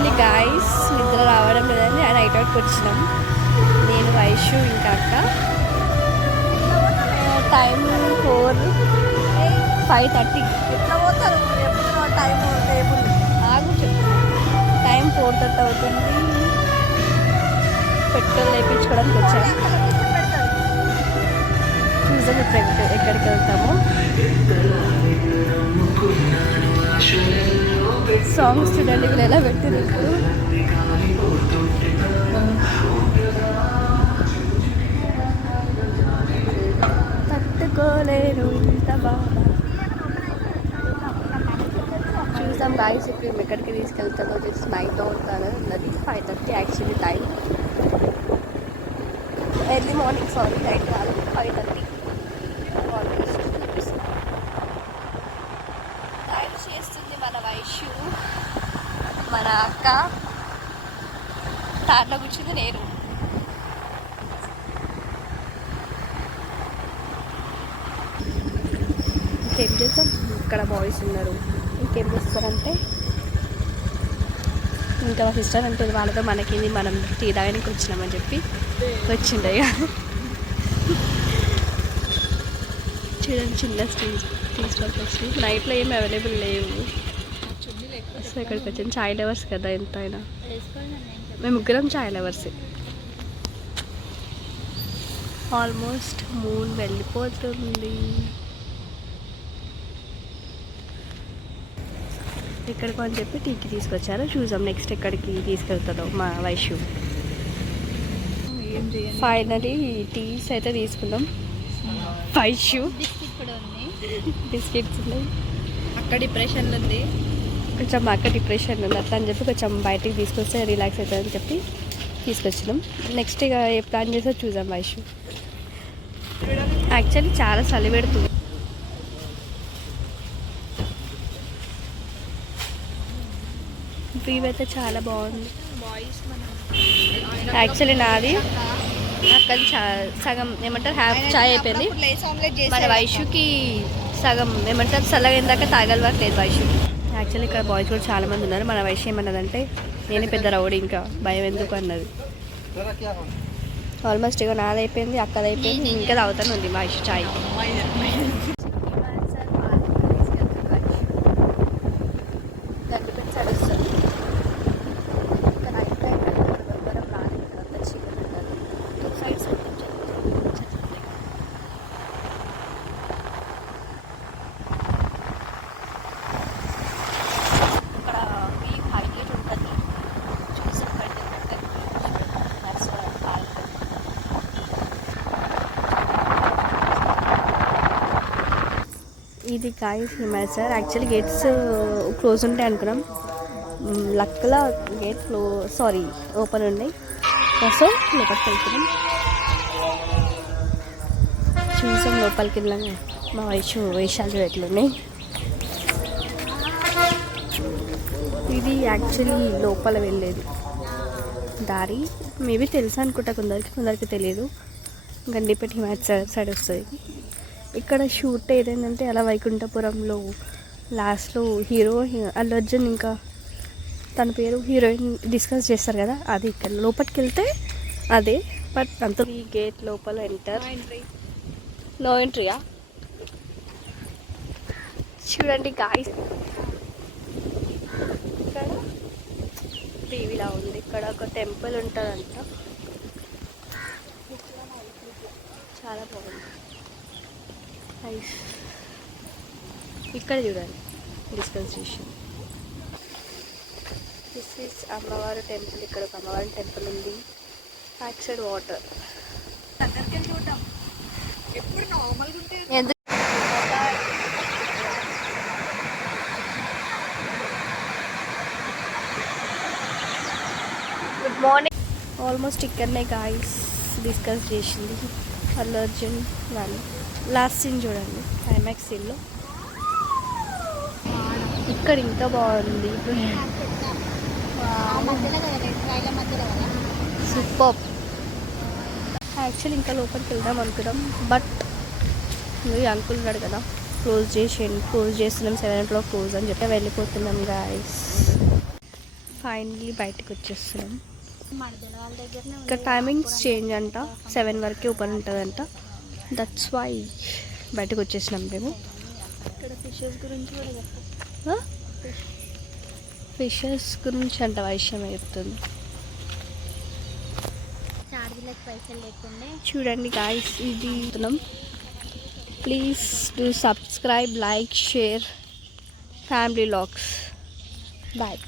Actually guys నిద్ర రావడం లేదని నైట్ అవుట్కి వచ్చినాం. నేను వైషు ఇంకా అక్క. టైం 5:30. ఎట్లా పోతారు ఎప్పుడు టైం టేబుల్ ఆగు చెప్తున్నా. టైం 4:30 అవుతుంది. పెట్రోల్ వేయించుకోవడానికి వచ్చాము. చూసాం ఇప్పుడు ఎక్కడికి వెళ్తామో. సాంగ్స్ చూడండి వీళ్ళు ఎలా పెట్టింది ఇప్పుడు. తట్టుకోలేను ఇంత బాగా. చూసాం గాయస్ ఇప్పుడు ఎక్కడికి తీసుకెళ్తామో. జస్ట్ నైట్ అవుతాను ఉన్నది. 5:30 actually time. Early morning night కాదు 5:30 ఆల్మోస్ట్. టైం చేస్తుంది మన వైషు, మన అక్క. దాంట్లో కూర్చుంది నేను. ఇంకేం చేస్తాం, ఇక్కడ బాయ్స్ ఉన్నారు. ఇంకేం చేస్తారంటే ఇంకా మా సిస్టర్ అంటే వాళ్ళతో మనకి మనం టీ తాగడానికి వచ్చినామని చెప్పి వచ్చిండే. చూడండి చిన్న టీ స్టాల్స్ వచ్చి నైట్లో ఏమి అవైలబుల్ లేవు. సో ఇక్కడికి వచ్చింది. చాయ్ లవర్స్ కదా ఎంతైనా. మేము ముగ్గురం చాయ్ లవర్సే. ఆల్మోస్ట్ మూన్ వెళ్ళిపోతుంది. ఇక్కడికి అని చెప్పి టీకి తీసుకొచ్చారు. చూసాం నెక్స్ట్ ఎక్కడికి తీసుకెళ్తారో మా వైషు. ఫైనలీ టీస్ అయితే తీసుకున్నాం. వైషు బిస్కెట్స్ ఉన్నాయి. అక్క డిప్రెషన్లో ఉంది. కొంచెం మా అక్క డిప్రెషన్ ఉంది అట్లా అని చెప్పి కొంచెం బయటికి తీసుకొస్తే రిలాక్స్ అవుతుందని చెప్పి తీసుకొచ్చినాం. నెక్స్ట్ ఇక ఏ ప్లాన్ చేసో చూసాం. వైషు యాక్చువల్లీ చాలా చలి పెడుతుంది. వ్యూ అయితే చాలా బాగుంది. యాక్చువల్లీ నాది అక్కడ సగం ఏమంటారు హ్యాఫ్ చాయ్ అయిపోయింది. మన వైషుకి సగం ఏమంటారు చల్లగా ఇందాక తాగల వరకు లేదు వైషు. యాక్చువల్లీ ఇక్కడ బాయ్స్ కూడా చాలా మంది ఉన్నారు. మన వైషు ఏమన్నదంటే నేనే పెద్ద రౌడీ, ఇంకా భయం ఎందుకు అన్నది. ఆల్మోస్ట్ ఇక నాది అయిపోయింది, అక్కది అయిపోయింది, ఇంకా తాగుతాను ఉంది వైషు చాయ్. ఇది guys Himalaya sir. Actually gates close ఉంటాయి అనుకున్నాం. లక్లా గేట్ ఓపెన్ ఉన్నాయి. సో లోపలికి వెళ్తున్నాం. చూసాం లోపలికి వెళ్ళాము. మా వేషాలు ఎట్లున్నాయి. ఇది యాక్చువల్లీ లోపల వెళ్ళేది దారి. మేబీ తెలుసు అనుకుంటా కొందరికి తెలియదు. గండిపేట హిమాయత్ సైడ్ వస్తుంది. ఇక్కడ షూట్ ఏదైందంటే అలా వైకుంఠపురంలో లాస్ట్లో హీరో అల్లు అర్జున్ ఇంకా తన పేరు హీరోయిన్ డిస్కస్ చేస్తారు కదా, అది ఇక్కడ లోపలికి వెళ్తే అదే. బట్ అంత ఈ గేట్ లోపల ఎంటర్. నో ఎంట్రీయా? చూడండి గాయ్స్, ఇక్కడ టీవీలా ఉంది. ఇక్కడ ఒక టెంపుల్ ఉంటుందంట. చాలా బాగుంది. ఇక్కడ చూడండి డిస్కస్ చేసి. దిస్ ఈజ్ అమ్మవారు టెంపుల్. ఇక్కడ ఒక అమ్మవారి టెంపుల్ ఉంది. Back side water. దగ్గరికి చూద్దాం. ఎప్పుడు నార్మల్గా ఉంటే గుడ్ మార్నింగ్. ఆల్మోస్ట్ ఇక్కడనే గాయ్స్ డిస్కస్ చేసింది అల్లు అర్జున్ వాళ్ళు. లాస్ట్ సీన్ చూడండి ఐమాక్స్ సీన్లో. ఇక్కడ ఇంకా బాగుంది. సూపర్. యాక్చువల్లీ ఇంకా లోపలికి వెళ్దాం అనుకున్నాం. బట్ మీరు అంకుల్ ఉన్నాడు కదా, క్లోజ్ చేస్తున్నాం 7 o'clock క్లోజ్ అని చెప్పి వెళ్ళిపోతున్నాం గాయస్. ఫైనలీ బయటకు వచ్చేస్తున్నాం. ఇక్కడ టైమింగ్స్ చేంజ్ అంట, 7 వరకే ఓపెన్ ఉంటుందంట. దట్స్ వై బయటకు వచ్చేసినాం మేము. ఇక్కడ ఫిషెస్ గురించి కూడా చెప్పు. ఫిషెస్ గురించి అంట వైశ్యం చెప్తుంది. చార్జీలకు పైసలు లేకుండే. చూడండి గాయస్, ఇది please do subscribe, like, share family vlogs. Bye.